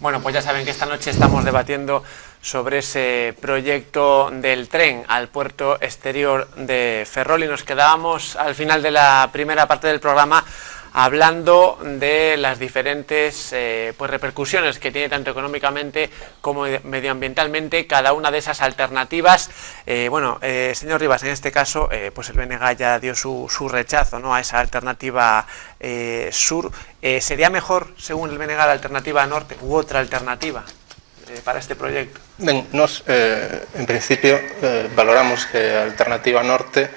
Bueno, pues ya saben que esta noche estamos debatiendo sobre ese proyecto del tren al puerto exterior de Ferrol y nos quedábamos al final de la primera parte del programa hablando de las diferentes repercusiones que tiene tanto económicamente como medioambientalmente cada una de esas alternativas. Señor Rivas, en este caso pues el BNG ya dio su rechazo, ¿no?, a esa alternativa sur. ¿Sería mejor, según el BNG, la alternativa norte u otra alternativa para este proyecto? Ben, nos, en principio, valoramos que a alternativa norte,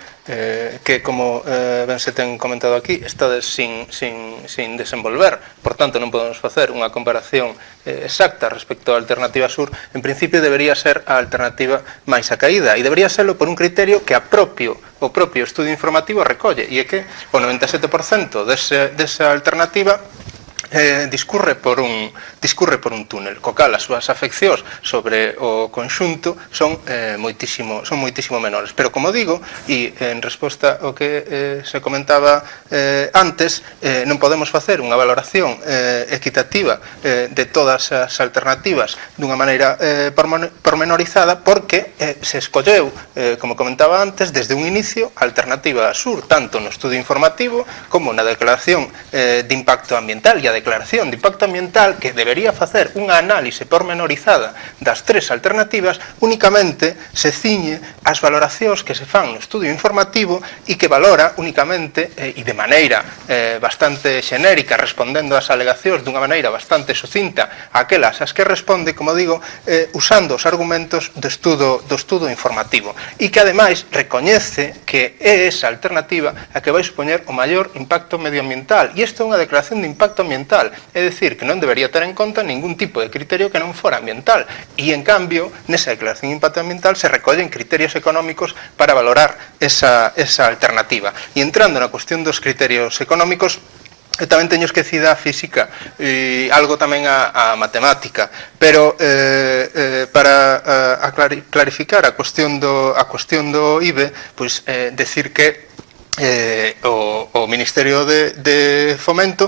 que, como ben se ten comentado aquí, está sin desenvolver, por tanto non podemos facer unha comparación exacta respecto á alternativa sur. En principio debería ser a alternativa máis acaída, e debería serlo por un criterio que o propio estudio informativo recolle, e é que o 97% desa alternativa discurre por un túnel, co cal as súas afeccións sobre o conxunto son moitísimo menores. Pero, como digo, e en resposta ao que se comentaba antes, non podemos facer unha valoración equitativa de todas as alternativas dunha maneira pormenorizada, porque se escolleu, como comentaba antes, desde un inicio a alternativa sur, tanto no estudio informativo como na declaración de impacto ambiental. E a declaración de impacto ambiental, que debería facer unha análise pormenorizada das tres alternativas, únicamente se ciñe ás valoracións que se fan no estudio informativo e que valora únicamente e de maneira bastante xenérica, respondendo ás alegacións dunha maneira bastante sucinta aquelas ás que responde, como digo, usando os argumentos do estudo informativo, e que ademais recoñece que é esa alternativa a que vai supoñer o maior impacto medioambiental. E isto é unha declaración de impacto ambiental, é dicir, que non debería ter en conta ningún tipo de criterio que non fora ambiental, e en cambio nesa declaración de impacto ambiental se recollen criterios económicos para valorar esa alternativa. E entrando na cuestión dos criterios económicos, eu tamén teño esquecida a física e algo tamén a matemática, pero para clarificar a cuestión do IBE, pois decir que o Ministerio de Fomento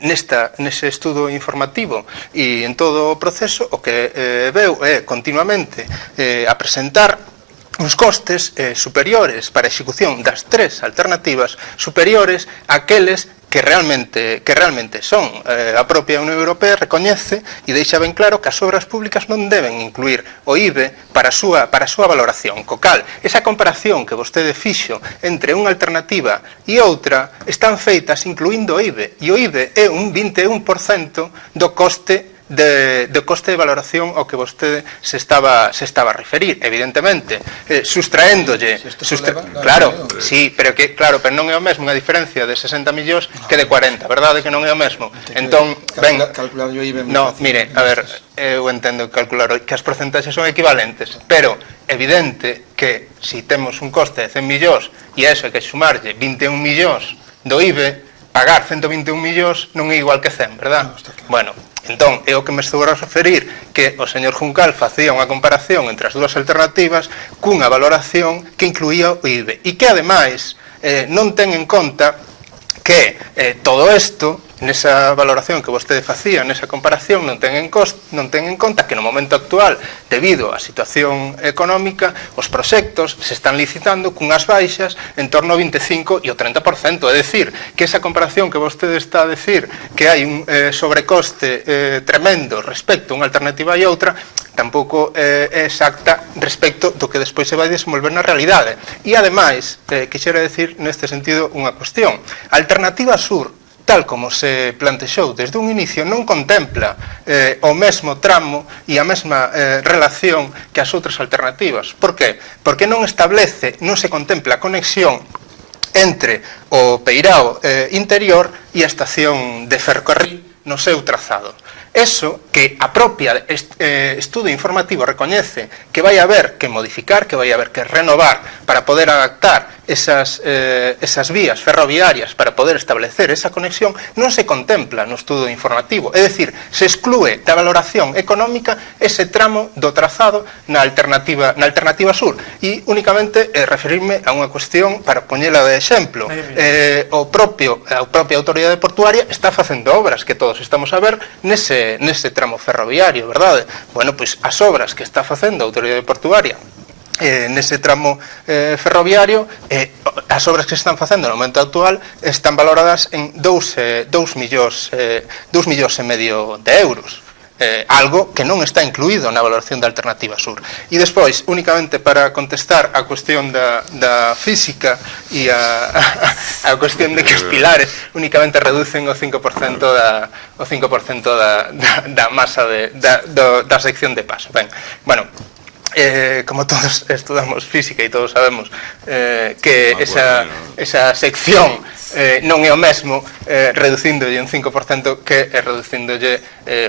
nese estudo informativo e en todo o proceso o que veu é continuamente a presentar uns costes superiores para a execución das tres alternativas, superiores àqueles que realmente son. A propia Unión Europea recoñece e deixa ben claro que as obras públicas non deben incluir o IBE para a súa valoración. Co cal, esa comparación que vostede fixo entre unha alternativa e outra están feitas incluindo o IBE, e o IBE é un 21% do coste de valoración ao que vostede se estaba a referir, evidentemente, sustraéndolle, claro, sí, pero non é o mesmo unha diferencia de 60 millóns que de 40, verdade que non é o mesmo. Entón, ben, no, mire, a ver, eu entendo calcular que as porcentaxes son equivalentes, pero evidente que se temos un coste de 100 millóns e a eso hai que sumarlle 21 millóns do IBE, pagar 121 millóns non é igual que 100, verdad? Bueno, entón, é o que me estou a referir, que o señor Juncal facía unha comparación entre as dúas alternativas cunha valoración que incluía o IBE, e que, ademais, non ten en conta que todo isto, nesa valoración que vostede facía, nesa comparación, non ten en conta que no momento actual, debido á situación económica, os proxectos se están licitando cunhas baixas en torno ao 25 e ao 30%. É dicir, que esa comparación que vostede está a decir que hai un sobrecoste tremendo respecto a unha alternativa e outra, tampouco é exacta respecto do que despois se vai desenvolver na realidade. E, ademais, quixera decir neste sentido unha cuestión. A alternativa sur, tal como se plantexou desde un inicio, non contempla o mesmo tramo e a mesma relación que as outras alternativas. Por qué? Porque non se contempla a conexión entre o peirao interior e a estación de ferrocarril no seu trazado. Eso que a propia estudo informativo recoñece que vai haber que modificar, que vai haber que renovar para poder adaptar esas vías ferroviarias para poder establecer esa conexión non se contempla no estudo informativo, é dicir, se exclúe da valoración económica ese tramo do trazado na alternativa sur, e únicamente referirme a unha cuestión para poñela de exemplo. A propia autoridade portuaria está facendo obras que todos estamos a ver nese tramo ferroviario, verdade? Bueno, pois as obras que está facendo a autoridade portuaria nese tramo ferroviario, as obras que se están facendo no momento actual están valoradas en 2,5 millóns de euros. Algo que non está incluído na valoración da Alternativa Sur. E despois, únicamente para contestar a cuestión da física e a cuestión de que os pilares únicamente reducen o 5% da masa da sección de paso. Ben, bueno, como todos estudamos física e todos sabemos que esa sección non é o mesmo reducíndolle un 5% que reducíndolle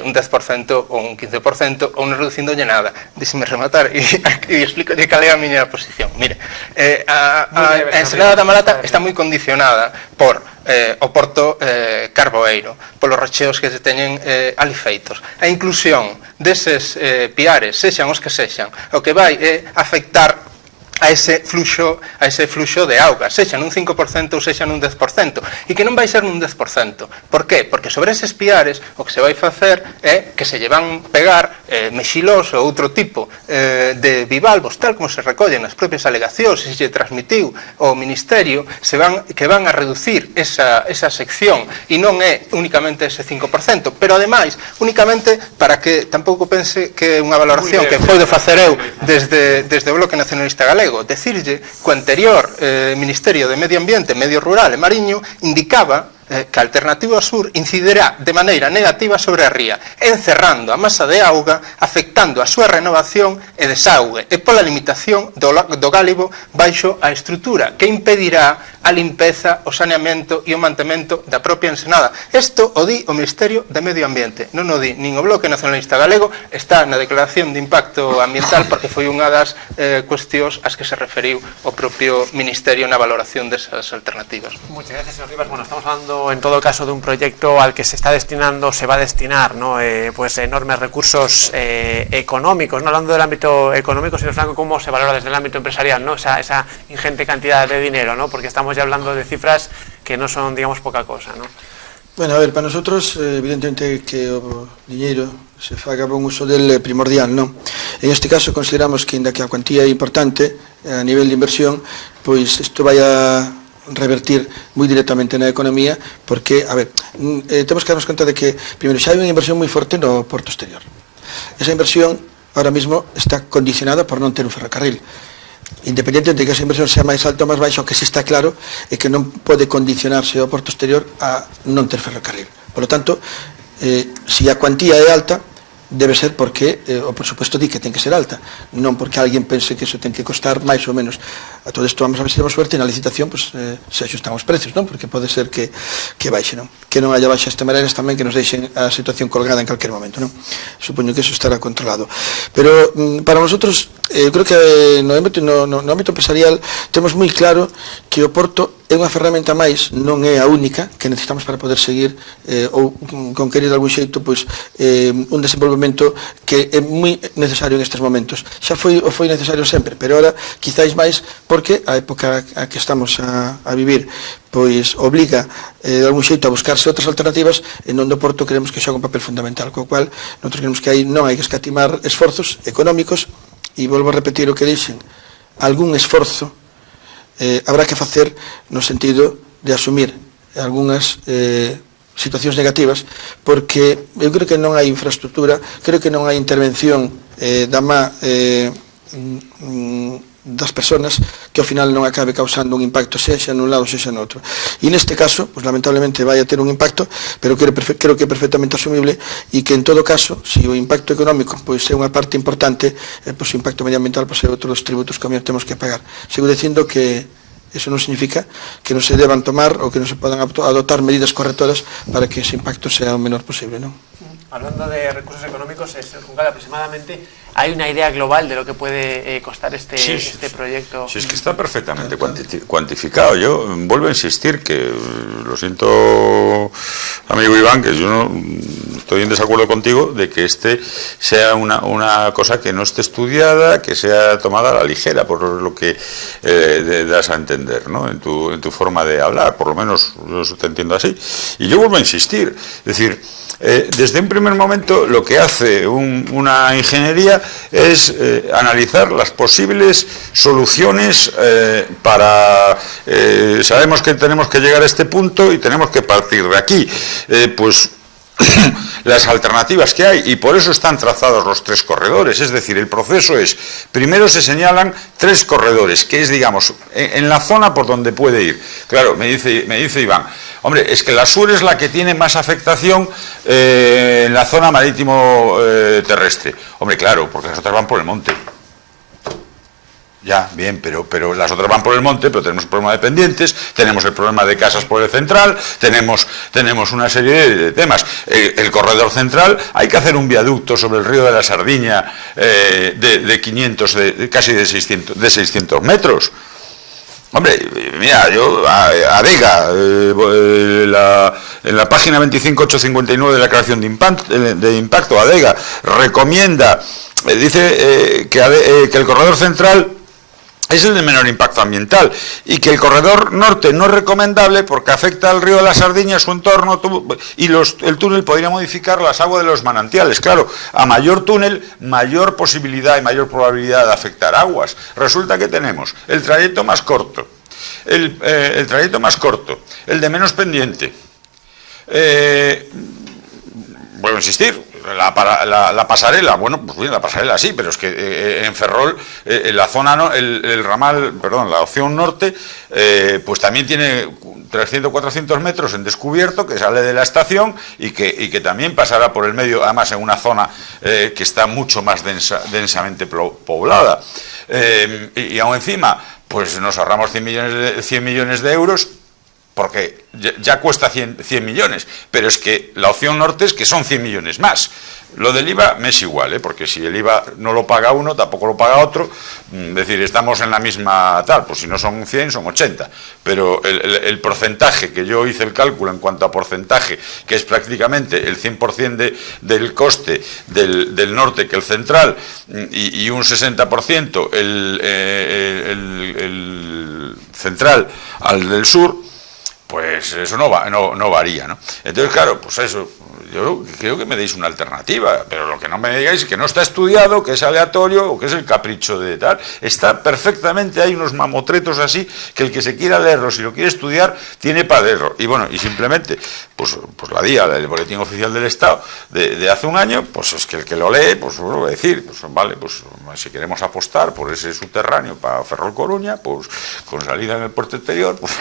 un 10% ou un 15% ou non reducíndolle nada. Díxeme rematar e explícolle cal é a miña posición. Mire, a Ensenada da Malata está moi condicionada por o porto Carboeiro, polos rocheos que se teñen ali feitos. A inclusión deses piares, sexan os que sexan, o que vai é afectar a ese fluxo de auga, sexa nun 5% ou sexa nun 10%, e que non vai ser nun 10%. Por qué? Porque sobre eses piares o que se vai facer é que se lle van pegar mexilos ou outro tipo de bivalvos, tal como se recollen nas propias alegacións, e se lle transmitiu ao Ministerio, que van a reducir esa sección, e non é únicamente ese 5%, pero ademais, únicamente para que tampouco pense que é unha valoración que podo facer eu desde o Bloque Nacionalista Galego, decirlle que o anterior Ministerio de Medio Ambiente, Medio Rural e Mariño indicaba que a Alternativa Sur incidirá de maneira negativa sobre a ría, encerrando a masa de auga, afectando a súa renovación e desaugue, e pola limitación do gálibo baixo a estrutura, que impedirá a limpeza, o saneamento e o mantemento da propia Ensenada. Isto o di o Ministerio de Medio Ambiente, non o di nin o Bloque Nacionalista Galego, está na Declaración de Impacto Ambiental porque foi unha das cuestións ás que se referiu o propio Ministerio na valoración desas alternativas. Muchas gracias, señor Rivas. Bueno, estamos hablando en todo caso de un proyecto al que se va a destinar, ¿no? Pues enormes recursos económicos, no hablando del ámbito económico, sino Franco, cómo se valora desde el ámbito empresarial, ¿no? Esa ingente cantidad de dinero, ¿no? Porque estamos ya hablando de cifras que no son, digamos, poca cosa, ¿no? Bueno, a ver, para nosotros, evidentemente que o diñeiro se faga bon uso del primordial, non? En este caso consideramos que, ainda que a cuantía é importante a nivel de inversión, pois isto vai a revertir moi directamente na economía, porque, a ver, temos que darnos conta de que, primeiro, xa hai unha inversión moi forte no porto exterior. Esa inversión, ahora mismo, está condicionada por non ter un ferrocarril. Independiente de que esa inversión sea máis alta ou máis baixa, o que sí está claro é que non pode condicionarse o porto exterior a non ter ferrocarril. Por lo tanto, se a cuantía é alta, debe ser porque o presupuesto di que ten que ser alta, non porque alguén pense que iso ten que costar máis ou menos. A todo isto vamos a ver se temos suerte, e na licitación se axustan os precios, non? Porque pode ser que baixe, non? Que non haya baixas temerarias tamén que nos deixen a situación colgada en calquer momento, non? Supoño que eso estará controlado. Pero para nosotros, creo que no ámbito empresarial temos moi claro que o porto é unha ferramenta máis, non é a única que necesitamos para poder seguir ou conquerir de algún xeito un desenvolvemento que é moi necesario en estes momentos. Xa foi necesario sempre, pero ahora quizáis máis porque a época a que estamos a vivir pois obliga de algún xeito a buscarse outras alternativas, e non do porto creemos que xoga un papel fundamental, co cual nosotros creemos que non hai que escatimar esforzos económicos, e volvo a repetir o que dixen, algún esforzo habrá que facer no sentido de asumir algunhas situacións negativas, porque eu creo que non hai infraestructura, creo que non hai intervención da má das persoas que ao final non acabe causando un impacto sexa nun lado, sexa no outro. E neste caso, pues, lamentablemente vai a ter un impacto, pero creo que é perfectamente asumible, e que en todo caso, se o impacto económico pois é unha parte importante, pois o impacto medioambiental pois é outro dos tributos que temos que pagar. Sigo dicindo que eso non significa que non se deban tomar ou que non se podan adoptar medidas correctoras para que ese impacto sea o menor posible, non? Hablando de recursos económicos, es aproximadamente ¿Hay una idea global de lo que puede costar este proyecto? Sí, es que está perfectamente cuantificado. Yo vuelvo a insistir que, lo siento, amigo Iván, que yo no estoy en desacuerdo contigo de que sea una cosa que no esté estudiada, que sea tomada a la ligera, por lo que das a entender, ¿no? en tu forma de hablar, por lo menos yo te entiendo así. Y yo vuelvo a insistir, es decir, desde un primer momento lo que hace una ingeniería es analizar las posibles soluciones para... sabemos que tenemos que llegar a este punto y tenemos que partir de aquí. Pues las alternativas que hay, y por eso están trazados los 3 corredores, es decir, el proceso es, primero se señalan 3 corredores, que es, digamos, en la zona por donde puede ir. Claro, me dice Iván, hombre, es que la sur es la que tiene más afectación en la zona marítimo terrestre. Hombre, claro, porque las otras van por el monte. Ya, bien, pero las otras van por el monte, pero tenemos el problema de pendientes, tenemos el problema de casas por el central, tenemos una serie de temas. El corredor central, hay que hacer un viaducto sobre el río de la Sardiña de 500, casi de 600 metros. Hombre, mira, yo, ADEGA, en la página 25859 de la declaración de impacto, ADEGA recomienda, dice que el corredor central es el de menor impacto ambiental y que el corredor norte no es recomendable porque afecta al río de la Sardiña, su entorno, y el túnel podría modificar las aguas de los manantiales. Claro, a mayor túnel, mayor posibilidad y mayor probabilidad de afectar aguas. Resulta que tenemos el trayecto más corto, el de menos pendiente. Vuelvo a insistir, la pasarela, bueno, pues bien, la pasarela sí, pero es que en Ferrol, la zona, no, el ramal, perdón, la opción norte, pues también tiene 300, 400 metros en descubierto, que sale de la estación y que también pasará por el medio, además en una zona que está mucho más densamente poblada. Y aún encima, pues nos ahorramos 100 millones de euros, porque ya cuesta 100 millones, pero es que la opción norte es que son 100 millones más. Lo del IVA me es igual, porque si el IVA no lo paga uno, tampoco lo paga otro, es decir, estamos en la misma tal, pues si no son 100, son 80, pero el porcentaje, que yo hice el cálculo en cuanto a porcentaje, que es prácticamente el 100% del coste del norte que el central, y un 60% el central al del sur, pues eso no varía, ¿no? Entonces, claro, pues eso, yo creo que me deis una alternativa, pero lo que no me digáis es que no está estudiado, que es aleatorio o que es el capricho de tal. Está perfectamente, hay unos mamotretos así, que el que se quiera leerlo, si lo quiere estudiar, tiene para leerlo. Y bueno, y simplemente, pues la DIA, el Boletín Oficial del Estado, de hace un año, pues es que el que lo lee, pues lo va a decir, pues vale, pues si queremos apostar por ese subterráneo para Ferrol-Coruña, pues con salida en el puerto exterior, pues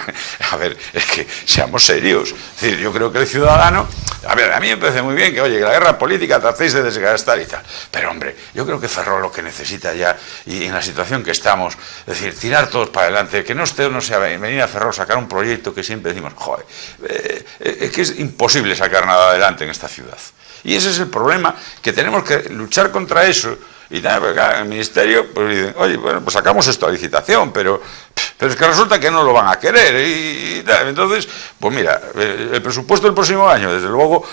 a ver, es que seamos serios. Es decir, yo creo que el ciudadano, a ver, a mí me parece muy bien que, oye, que la guerra política tratéis de desgastar y tal, pero hombre, yo creo que Ferrol lo que necesita ya, y en la situación que estamos, es decir, tirar todos para adelante, que no sea venir a Ferrol, sacar un proyecto que siempre decimos, joder, es que es imposible sacar nada adelante en esta ciudad. Y ese es el problema, que tenemos que luchar contra eso. Y tal, porque claro, en el ministerio pues dicen, oye, bueno, pues sacamos esto a licitación, pero es que resulta que no lo van a querer y tal. Entonces, pues mira, el presupuesto del próximo año, desde luego,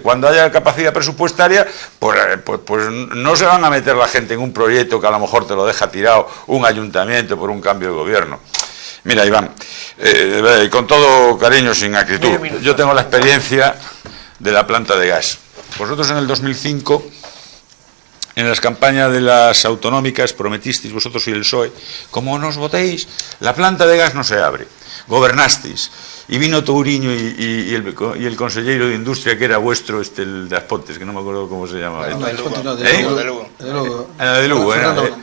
cuando haya capacidad presupuestaria, pues no se van a meter la gente en un proyecto que a lo mejor te lo deja tirado un ayuntamiento por un cambio de gobierno. Mira, Iván, con todo cariño, sin acritud, yo tengo la experiencia de la planta de gas. Vosotros en el 2005... en las campañas de las autonómicas prometisteis vosotros y el PSOE, como nos votéis, la planta de gas no se abre. Gobernasteis. Y vino Touriño y el consejero de Industria, que era vuestro, el de Aspontes, que no me acuerdo cómo se llamaba. De Lugo.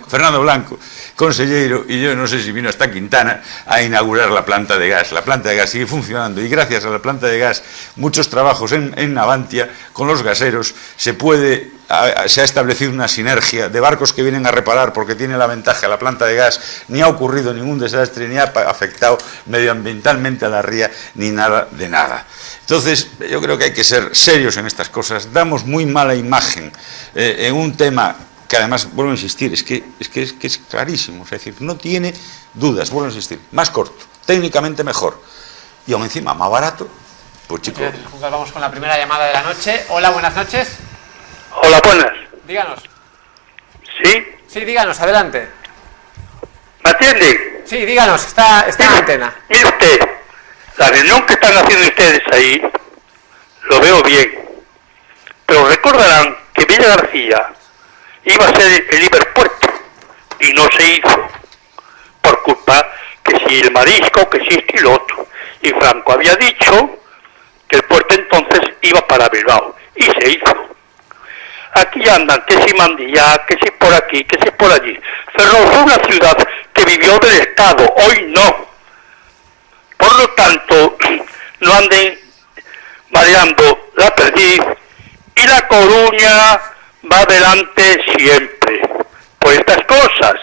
Fernando Blanco, consejero, y yo no sé si vino hasta Quintana a inaugurar la planta de gas. La planta de gas sigue funcionando y gracias a la planta de gas, muchos trabajos en Navantia, con los gaseros, se ha establecido una sinergia de barcos que vienen a reparar porque tiene la ventaja la planta de gas, ni ha ocurrido ningún desastre, ni ha afectado medioambientalmente a la ría, ni nada de nada. Entonces, yo creo que hay que ser serios en estas cosas. Damos muy mala imagen en un tema que además, vuelvo a insistir, es que es clarísimo, es decir, no tiene dudas, vuelvo a insistir, más corto, técnicamente mejor, y aún encima más barato, pues chicos. Vamos con la primera llamada de la noche. Hola, buenas noches. Hola, buenas. Díganos. ¿Sí? Sí, díganos, adelante. ¿Me atiende? Sí, díganos, está en antena. Mire usted, la reunión que están haciendo ustedes ahí, lo veo bien. Pero recordarán que Villa García iba a ser el Iberpuerto y no se hizo. Por culpa que si el marisco, que si esto y lo otro. Y Franco había dicho que el puerto entonces iba para Bilbao. Y se hizo. Aquí andan, que si Mandillá, que si por aquí, que si por allí. Ferrol fue una ciudad que vivió del Estado, hoy no. Por lo tanto, no anden mareando la perdiz y La Coruña va adelante siempre. Por estas cosas,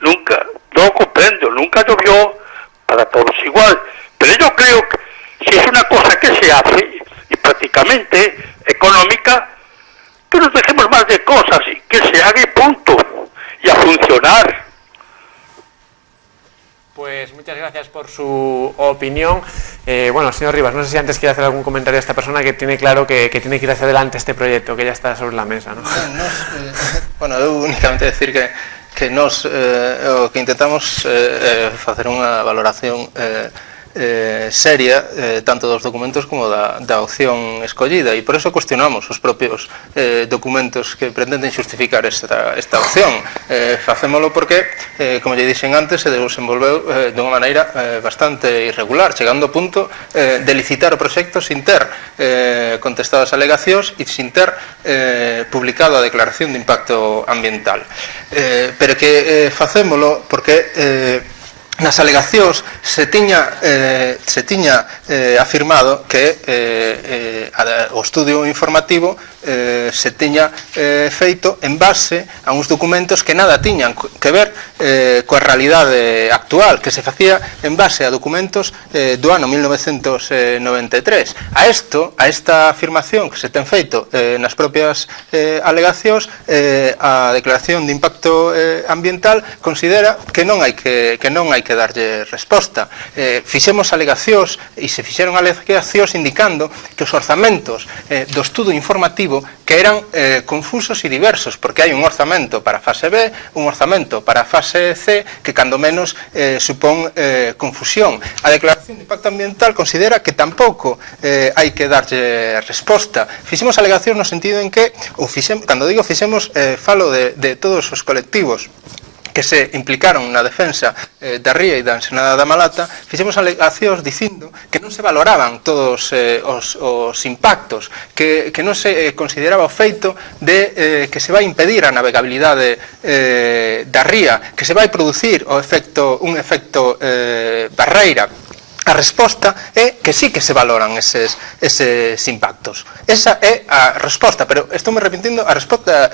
nunca, no comprendo, nunca llovió para todos igual. Pero yo creo que si es una cosa que se hace, y prácticamente económica, que nos dejemos más de cosas y que se haga y punto, y a funcionar. Pues muchas gracias por su opinión. Bueno, señor Rivas, no sé si antes quiere hacer algún comentario a esta persona que tiene claro que tiene que ir hacia adelante este proyecto, que ya está sobre la mesa, ¿no? Bueno, eu únicamente decir que nos o que intentamos facer unha valoración seria tanto dos documentos como da opción escollida, e por eso cuestionamos os propios documentos que pretenden justificar esta opción. Facémolo porque, como lle dixen antes, se desenvolveu de unha maneira bastante irregular, chegando ao punto de licitar o proxecto sin ter contestado as alegacións e sin ter publicado a declaración de impacto ambiental. Pero que facémolo porque nas alegacións se tiña afirmado que o estudio informativo se tiña feito en base a uns documentos que nada tiñan que ver coa realidade actual, que se facía en base a documentos do ano 1993. A esta afirmación que se ten feito nas propias alegacións, a declaración de impacto ambiental considera que non hai que darlle resposta. Fixemos alegacións e se fixeron alegacións indicando que os orzamentos do estudo informativo que eran confusos e diversos, porque hai un orzamento para a fase B, un orzamento para a fase C, que cando menos supón confusión. A declaración de impacto ambiental considera que tampouco hai que darlle resposta. Fixemos alegacións no sentido en que, cando digo fixemos, falo de todos os colectivos que se implicaron na defensa da ría e da Ensenada da Malata. Fixemos alegacións dicindo que non se valoraban todos os impactos, que non se consideraba o feito de que se vai impedir a navegabilidade da ría, que se vai producir un efecto barreira. A resposta é que sí que se valoran eses impactos. Esa é a resposta, pero estou me repetindo a resposta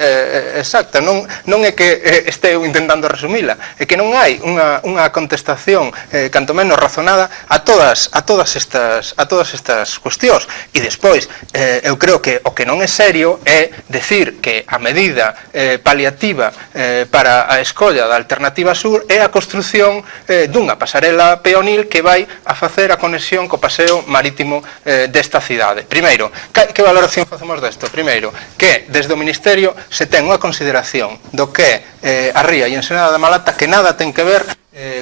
exacta, non é que esteu intentando resumila, é que non hai unha contestación canto menos razonada a todas estas cuestións. E despois, eu creo que o que non é serio é decir que a medida paliativa para a escolla da alternativa sur é a construción dunha pasarela peonil que vai a facer a conexión co paseo marítimo desta cidade. Primeiro, que valoración facemos desto? Primeiro, que desde o Ministerio se ten unha consideración do que a ría e Ensenada da Malata que nada ten que ver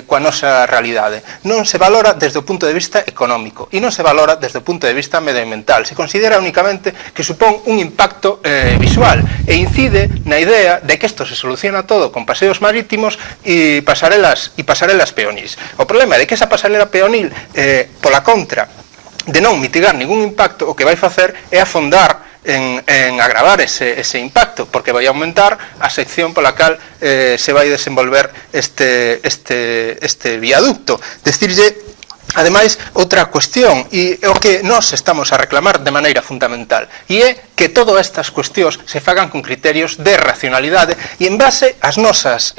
coa nosa realidade. Non se valora desde o punto de vista económico e non se valora desde o punto de vista medioambiental. Se considera únicamente que supón un impacto visual e incide na idea de que isto se soluciona todo con paseos marítimos e pasarelas peonís. O problema é que esa pasarela peonil, pola contra de non mitigar ningún impacto, o que vai facer é afondar en agravar ese impacto, porque vai aumentar a sección pola cal se vai desenvolver este viaducto. Decirlle Ademais, outra cuestión, e o que nós estamos a reclamar de maneira fundamental, e é que todas estas cuestións se fagan con criterios de racionalidade e en base ás nosas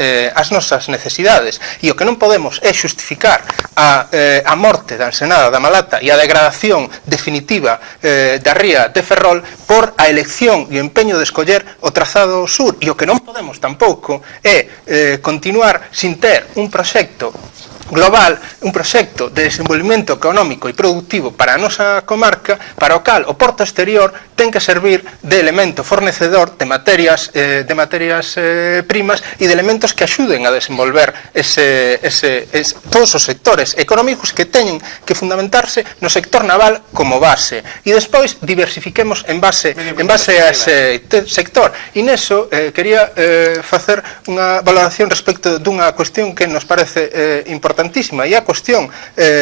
necesidades. E o que non podemos é xustificar a morte da ensenada da Malata e a degradación definitiva da ría de Ferrol por a elección e o empeño de escoller o trazado sur. E o que non podemos tampouco é continuar sin ter un proxecto global, un proxecto de desenvolvimento económico e productivo para a nosa comarca, para o cal o porto exterior ten que servir de elemento fornecedor de materias primas e de elementos que axuden a desenvolver todos os sectores económicos que teñen que fundamentarse no sector naval como base e despois diversifiquemos en base a ese sector. E neso quería facer unha valoración respecto dunha cuestión que nos parece importantísima e a cuestión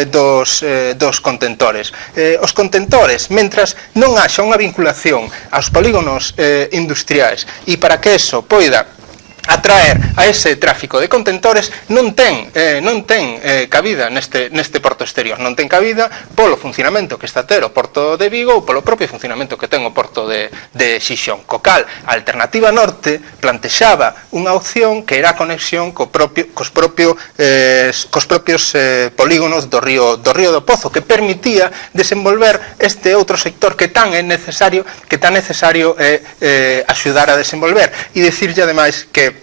dos contentores. Os contentores, mentras non haxa unha vinculación aos polígonos industriais e para que eso poida atraer a ese tráfico de contentores non ten cabida neste porto exterior, non ten cabida polo funcionamento que está a ter o porto de Vigo ou polo propio funcionamento que ten o porto de Xixón. Co cal, a Alternativa Norte plantexaba unha opción que era a conexión cos propios polígonos do río do Pozo, que permitía desenvolver este outro sector que tan necesario axudar a desenvolver. E dicirlle ademais que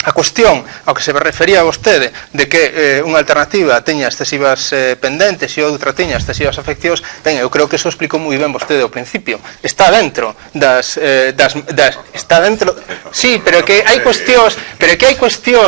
a cuestión ao que se refería vostede de que unha alternativa teña excesivas pendentes e outra teña excesivas afeccións, ben, eu creo que eso explicou moi ben vostede ao principio. Está dentro está dentro. Sí, pero que hai cuestións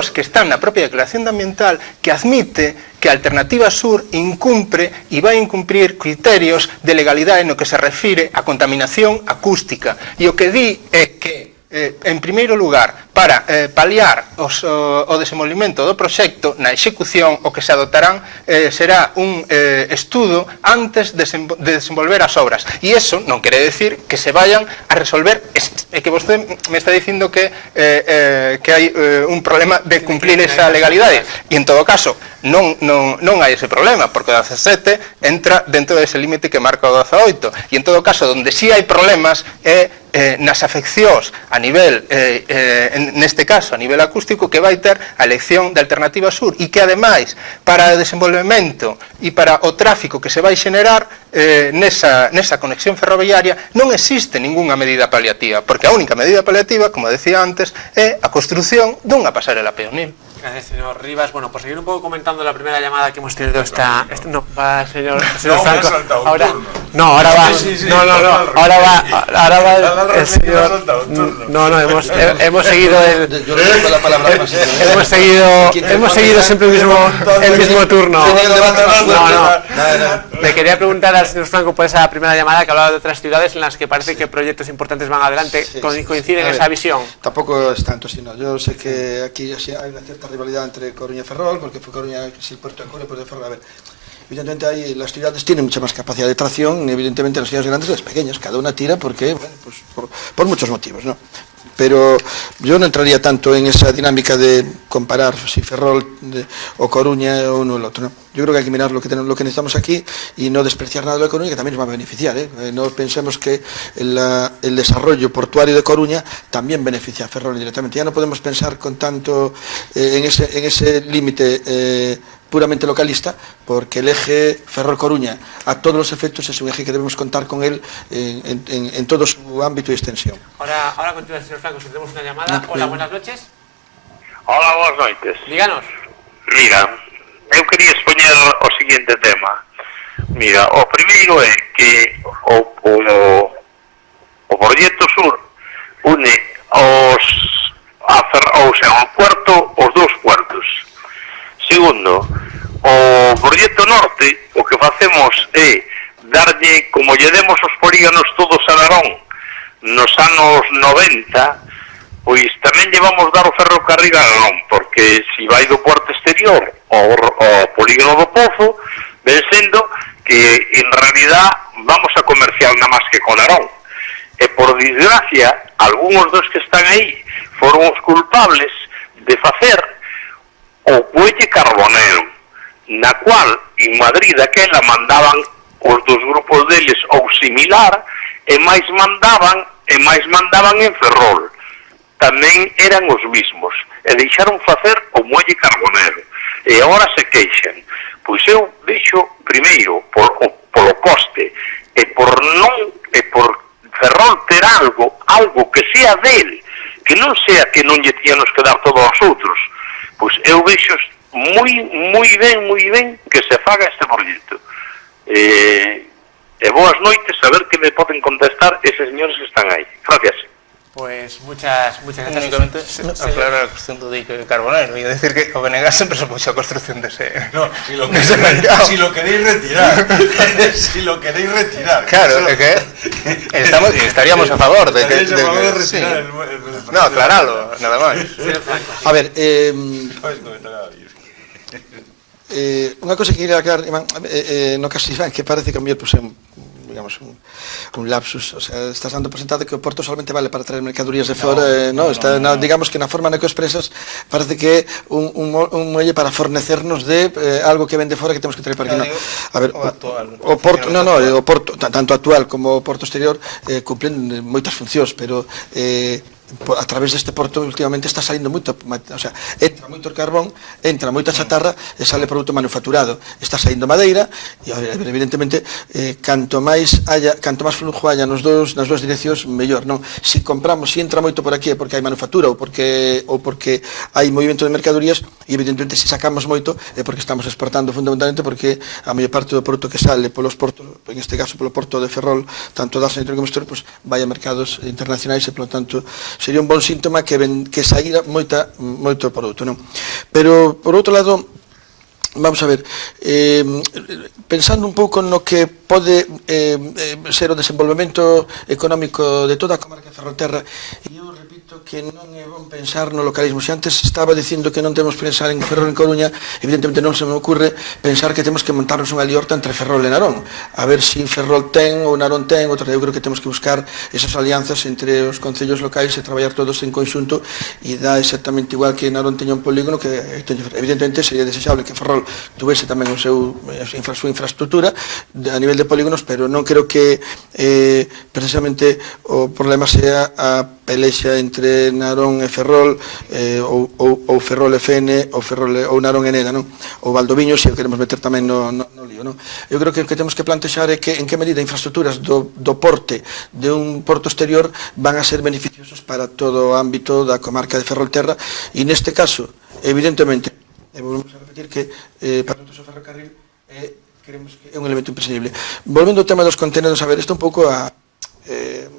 que están na propia declaración ambiental que admite que a Alternativa Sur incumpre e vai incumprir criterios de legalidade no que se refire a contaminación acústica. E o que di é que en primeiro lugar, para paliar o desenvolvimento do proxecto, na execución o que se adotarán será un estudo antes de desenvolver as obras. E iso non quere decir que se vayan a resolver, é que vostede me está dicindo que hai un problema de cumplir esa legalidade. E en todo caso, non hai ese problema, porque o 17 entra dentro dese límite que marca o 18. E en todo caso, onde sí hai problemas é nas afeccións a nivel, neste caso a nivel acústico, que vai ter a elección da Alternativa Sur e que ademais para o desenvolvemento e para o tráfico que se vai xenerar nesa conexión ferroviaria non existe ningunha medida paliativa, porque a única medida paliativa, como decía antes, é a construción dunha pasarela peonil. Gracias, señor Rivas. Bueno, por seguir un poco comentando la primera llamada que hemos tenido no, va, señor Franco. Ahora va el señor. Hemos seguido hemos seguido siempre el mismo turno. Le quería preguntar al señor Franco por esa primera llamada que hablaba de otras ciudades en las que parece que proyectos importantes van adelante. ¿Coincide en esa visión? Tampoco es tanto, sino yo sé que aquí hay una cierta rivalidad entre Coruña y Ferrol, porque fue Coruña el puerto de Coruña, pues de Ferrol. A ver, evidentemente ahí las ciudades tienen mucha más capacidad de tracción, y evidentemente las ciudades grandes y las pequeñas, cada una tira porque, bueno, pues por muchos motivos, ¿no? Pero yo no entraría tanto en esa dinámica de comparar si Ferrol o Coruña o uno o el otro, ¿no? Yo creo que hay que mirar lo que necesitamos aquí y no despreciar nada de Coruña, que también nos va a beneficiar, ¿eh? No pensemos que el desarrollo portuario de Coruña también beneficia a Ferrol directamente. Ya no podemos pensar con tanto en ese límite puramente localista, porque el eje Ferrol-Coruña, a todos los efectos, es un eje que debemos contar con él en todo su ámbito y extensión. Ahora continúa el señor Franco, si tenemos una llamada. Hola, buenas noches. Hola, boas noites. Díganos. Mira, eu quería expoñer o seguinte tema. Mira, o primeiro é que o Proxecto Sur une o puerto os dous puertos. Segundo, o Proxecto Norte o que facemos é darlle, como lle demos os polígonos todos a Narón nos anos 90, pois tamén llevamos dar o ferrocarril a Narón, porque se vai do puerto exterior ao polígono do Pozo, ven sendo que en realidad vamos a comerciar nada máis que con Narón. E por desgracia, algúns dos que están aí foron os culpables de facer o Buelle Carbonero na cual en Madrid aquela mandaban os dos grupos deles ou similar, e máis mandaban en Ferrol. Tamén eran os mismos, e deixaron facer o muelle Carbonero, e agora se queixan. Pois eu deixo, primeiro, polo coste, e por Ferrol ter algo que sea del, que non sea que non lle tíanos que dar todo aos outros. Pois eu vexo moi ben que se faga este proxecto. E boas noites, a ver que me poden contestar eses señores que están aí. Gracias. Pues muchas gracias. Únicamente aclarar a cuestión do dique Carbonero e decir que o BNG sempre se puxo a construcción dese... No, si lo queréis retirar. Si lo queréis retirar. Claro, é que estaríamos a favor de que... Estaríais a favor de retirar No, aclaralo, nada máis. A ver, unha cosa que quería aclarar, Iván, no caso de Iván, que parece que a mí pues, digamos, un lapsus, o sea, estás dando por sentado que o porto solamente vale para traer mercadorías de fora, digamos que na forma na que o expresas parece que é un muelle para fornecernos de algo que vende fora que temos que traer para aquí, a ver, o porto, o porto, tanto actual como o porto exterior cumplen moitas funcións, pero a través deste porto últimamente está salindo moito, o sea, entra moito carbón, entra moita chatarra e sale produto manufacturado, está saindo madeira e evidentemente canto máis flujo haya nas dúas direccións mellor, non? Se compramos, se entra moito por aquí é porque hai manufactura ou porque hai movimento de mercadorías e evidentemente se sacamos moito é porque estamos exportando fundamentalmente porque a maior parte do produto que sale polos portos, en este caso polo porto de Ferrol, tanto da Sanitro como Estor, pues, vai a mercados internacionais e, polo tanto, sería un bon síntoma que saíra moito produto, non? Pero, por outro lado, vamos a ver, pensando un pouco no que pode ser o desenvolvemento económico de toda a comarca de Ferrolterra, eu repito que non é bon pensar no localismo. Se antes estaba dicindo que non temos que pensar en Ferrol en Coruña, evidentemente non se me ocurre pensar que temos que montarnos unha liorta entre Ferrol e Narón, a ver se Ferrol ten ou Narón ten outra. Eu creo que temos que buscar esas alianzas entre os concellos locais e traballar todos en conxunto, e dá exactamente igual que Narón teña un polígono, que evidentemente sería desexable que Ferrol tuvese tamén a súa infraestructura a nivel de polígonos, pero non creo que precisamente o problema sea a pelexa entre Narón e Ferrol, ou Ferrol e Fene, ou Narón e Neda, non? Ou Valdoviño, se o queremos meter tamén no lío, non? Eu creo que o que temos que plantexar é que en que medida infraestructuras do porte de un porto exterior van a ser beneficiosos para todo o ámbito da comarca de Ferrolterra, e neste caso, evidentemente, volvemos a repetir que para nosotros o ferrocarril creemos que é un elemento imprescindible. Volvendo ao tema dos contenedores, a ver, isto un pouco a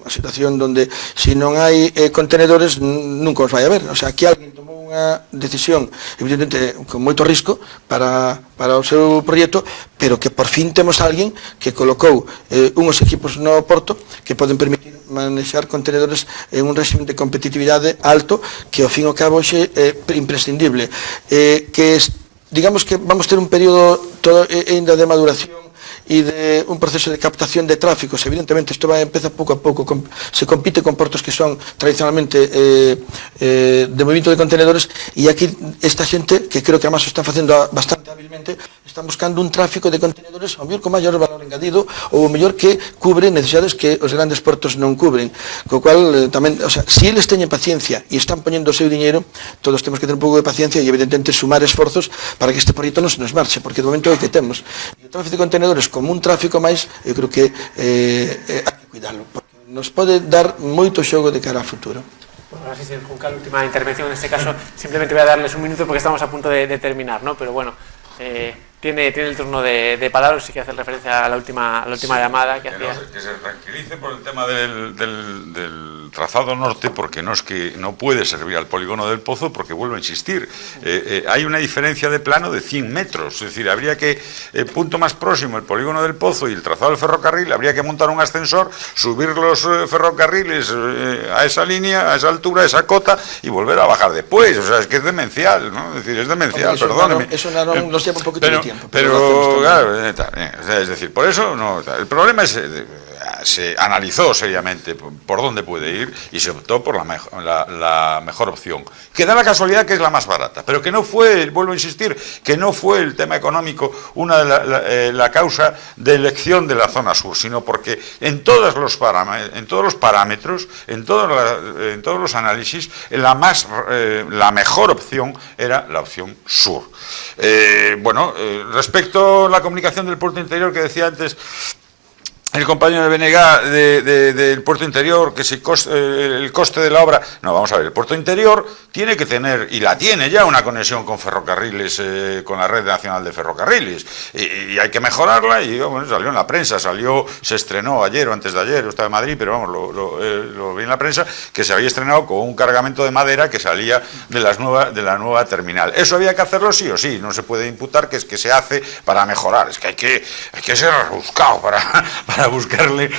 situación donde se non hai contenedores nunca os vai haber, o sea, aquí alguén tomou unha decisión evidentemente con moito risco para o seu proxecto, pero que por fin temos alguén que colocou unhos equipos no porto que poden permitir manexar contenedores en un régimen de competitividade alto, que ao fin e ao cabo é imprescindible, que digamos que vamos ter un período ainda de maduración e de un proceso de captación de tráficos. Evidentemente isto empeza pouco a pouco, se compite con portos que son tradicionalmente de movimento de contenedores, e aquí esta xente, que creo que además o están facendo bastante hábilmente, están buscando un tráfico de contenedores ao mellor con maior valor engadido, ou o mellor que cubre necesidades que os grandes portos non cubren, co cual tamén, o sea, se eles teñen paciencia e están poñendo o seu diñeiro, todos temos que ter un pouco de paciencia e evidentemente sumar esforzos para que este proxecto non se nos marche, porque de momento é o que temos, e o tráfico de contenedores como un tráfico máis, eu creo que hai que cuidarlo, porque nos pode dar moito xogo de cara a futuro. Bueno, ahora sí, señor Juncal, última intervención en este caso. Simplemente voy a darles un minuto porque estamos a punto de terminar, ¿no? Pero bueno, tiene el turno de palabras, sí que hace referencia a la última llamada que hacía. Que se tranquilice por el tema del trazado norte, porque no puede servir al polígono del Pozo, porque vuelvo a insistir, hay una diferencia de plano de 100 metros, es decir, habría que, el punto más próximo, el polígono del Pozo y el trazado del ferrocarril, habría que montar un ascensor, subir los ferrocarriles a esa línea, a esa altura, a esa cota, y volver a bajar después. O sea, es que es demencial, ¿no? Es decir, es demencial, perdóneme. Eso nos lleva un poquito de tiempo. Pero claro, es decir, por eso no, el problema es se analizó seriamente por dónde puede ir y se optó por la mejor opción, que da la casualidad que es la más barata, pero que no fue, vuelvo a insistir, que no fue el tema económico la causa de elección de la zona sur, sino porque en todos los parámetros, en todos los análisis, la mejor opción era la opción sur. Respecto a la comunicación del puerto interior que decía antes el compañero de BNG del puerto interior, que si el coste de la obra... No, vamos a ver, el puerto interior tiene que tener, y la tiene ya, una conexión con ferrocarriles, con la red nacional de ferrocarriles, y hay que mejorarla, y bueno, salió en la prensa, se estrenó ayer o antes de ayer, yo estaba en Madrid, pero vamos, lo vi en la prensa, que se había estrenado con un cargamento de madera que salía de la nueva terminal. ¿Eso había que hacerlo sí o sí? No se puede imputar que es que se hace para mejorar, es que hay que ser rebuscado para buscarle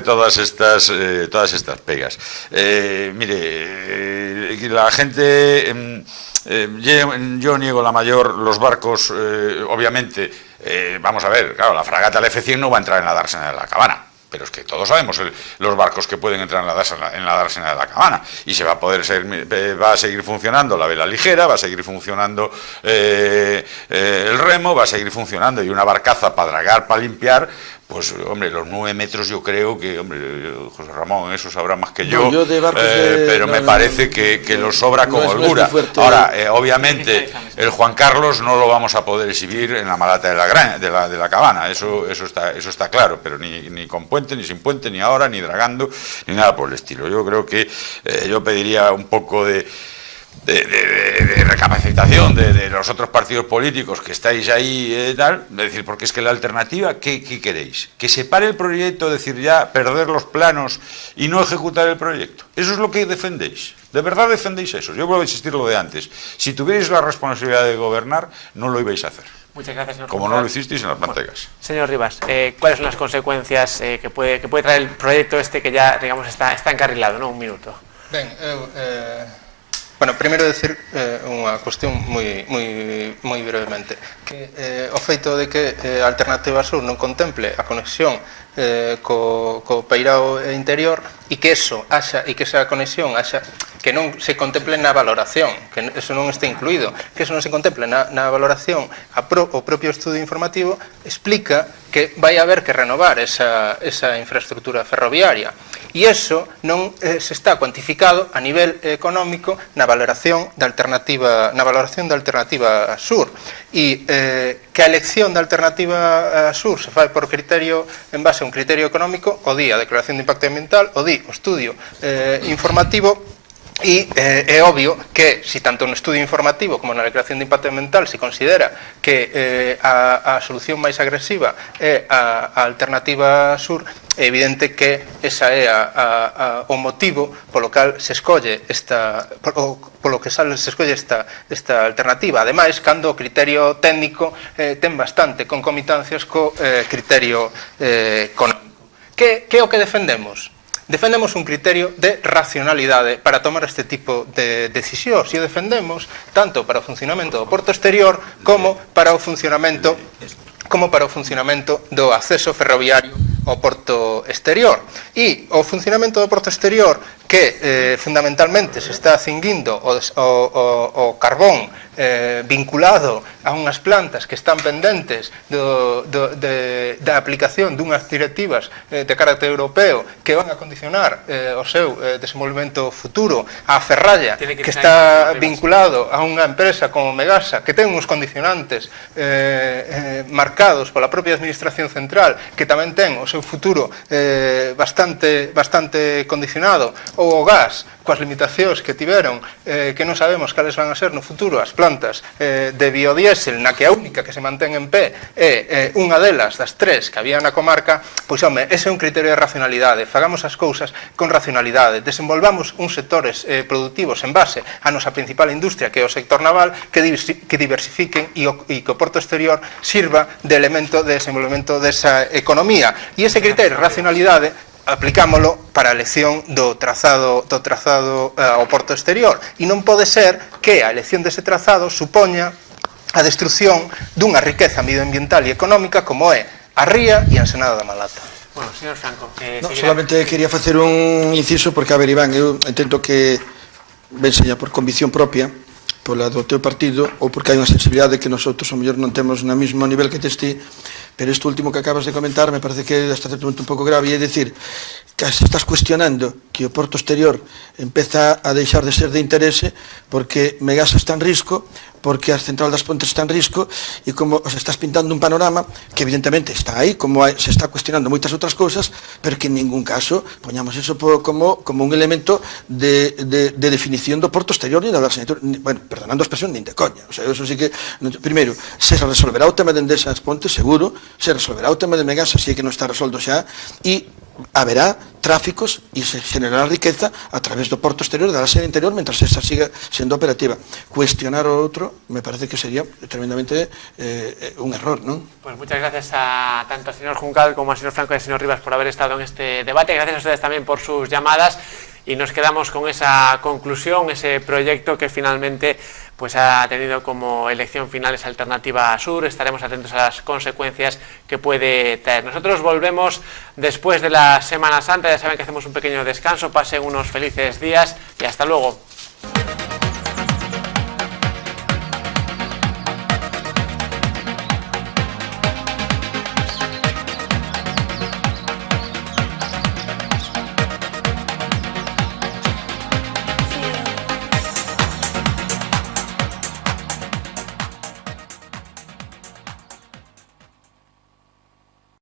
todas estas pegas. La gente, yo niego los barcos, obviamente, vamos a ver, claro, la fragata del F-100 no va a entrar en la dársena de la Cabana. Pero es que todos sabemos los barcos que pueden entrar en la dársena de la Cabana, y va a seguir funcionando la vela ligera, va a seguir funcionando el remo, va a seguir funcionando, y una barcaza para dragar, para limpiar. Pues, hombre, los 9 metros yo creo que, hombre, José Ramón, eso sabrá más que yo, pero me parece que lo sobra con holgura. Ahora, obviamente, el Juan Carlos no lo vamos a poder exhibir en la Malata de la Cabana, eso está claro, pero ni con puente, ni sin puente, ni ahora, ni dragando, ni nada por el estilo. Yo creo que yo pediría un poco de recapacitación de los otros partidos políticos que estáis ahí, tal, es decir, porque es que la alternativa, ¿qué queréis? ¿Que se pare el proyecto, es decir, ya perder los planos y no ejecutar el proyecto? ¿Eso es lo que defendéis? ¿De verdad defendéis eso? Yo vuelvo a insistir lo de antes. Si tuvierais la responsabilidad de gobernar, no lo ibais a hacer. Muchas gracias, señor Como no lo hicisteis en las mantegas. Señor Rivas, ¿cuáles son las consecuencias que puede traer el proyecto que ya, digamos, está encarrilado, ¿no? Un minuto. Ben, bueno, primeiro decir unha cuestión moi brevemente, que o feito de que a Alternativa Sur non contemple a conexión co peirao interior, e que esa conexión que non se contemple na valoración, que eso non este incluído, que eso non se contemple na valoración, o propio estudio informativo explica que vai haber que renovar esa infraestructura ferroviaria. E iso non se está cuantificado a nivel económico na valoración da Alternativa Sur. E que a elección da Alternativa Sur se fai por criterio, en base a un criterio económico, o di a declaración de impacto ambiental, o di o estudio informativo. E é obvio que, se tanto no estudio informativo como na declaración de impacto ambiental se considera que a solución máis agresiva é a Alternativa Sur, é evidente que esa é o motivo polo cal se escolle esta alternativa. Ademais, cando o criterio técnico ten bastante concomitancias co criterio económico. Que é o que defendemos? Defendemos un criterio de racionalidade para tomar este tipo de decisións, e o defendemos tanto para o funcionamento do porto exterior como para o funcionamento do acceso ferroviario ao porto exterior. E o funcionamento do porto exterior, que fundamentalmente se está cinguindo o carbón vinculado a unhas plantas que están pendentes da aplicación dunhas directivas de carácter europeo que van a condicionar o seu desenvolvemento futuro, a Ferralla, que está vinculado a unha empresa como Megasa, que ten uns condicionantes marcados pola propia administración central, que tamén ten o seu futuro bastante condicionado, ou o gas, coas limitacións que tiveron, que non sabemos cales van a ser no futuro as plantas de biodiesel, na que a única que se mantén en pé é unha delas das tres que había na comarca. Pois, home, ese é un criterio de racionalidade. Fagamos as cousas con racionalidade, desenvolvamos uns sectores productivos en base á nosa principal industria, que é o sector naval, que diversifiquen e que o porto exterior sirva de elemento de desenvolvemento desa economía. E ese criterio de racionalidade aplicámolo para a elección do trazado ao porto exterior, e non pode ser que a elección dese trazado supoña a destrucción dunha riqueza medioambiental e económica como é a Ría e a Ensenada da Malata. Bueno, señor Franco, No, solamente quería facer un inciso porque, a ver, Iván, eu intento que venseña por convicción propia pola do teu partido ou porque hai unha sensibilidade que nosotros ao mellor non temos no mesmo nivel que tes ti, pero isto último que acabas de comentar me parece que hasta certo punto un pouco grave, e é dicir que se estás cuestionando que o porto exterior empeza a deixar de ser de interese porque Megasa está en risco, porque a Central das Pontes está en risco, e como os estás pintando un panorama que evidentemente está aí, como se está cuestionando moitas outras cousas, pero que en ningún caso poñamos eso como un elemento de definición do porto exterior ni da Central, bueno, perdonando a expresión, nin de coña. O sea, eso sí que, primeiro, se resolverá o tema de Endesa das Pontes, seguro, se resolverá o tema de Megasa, si é que non está resolto xa, e haberá tráficos e se generará riqueza a través do porto exterior da base interior mentras esa siga sendo operativa. Cuestionar o outro me parece que sería tremendamente un error, non? Pues muchas gracias a tanto al señor Juncal como al señor Franco y al señor Rivas por haber estado en este debate. Gracias a ustedes también por sus llamadas y nos quedamos con esa conclusión, ese proyecto que finalmente pues ha tenido como elección final esa alternativa sur. Estaremos atentos a las consecuencias que puede traer. Nosotros volvemos después de la Semana Santa. Ya saben que hacemos un pequeño descanso. Pasen unos felices días y hasta luego.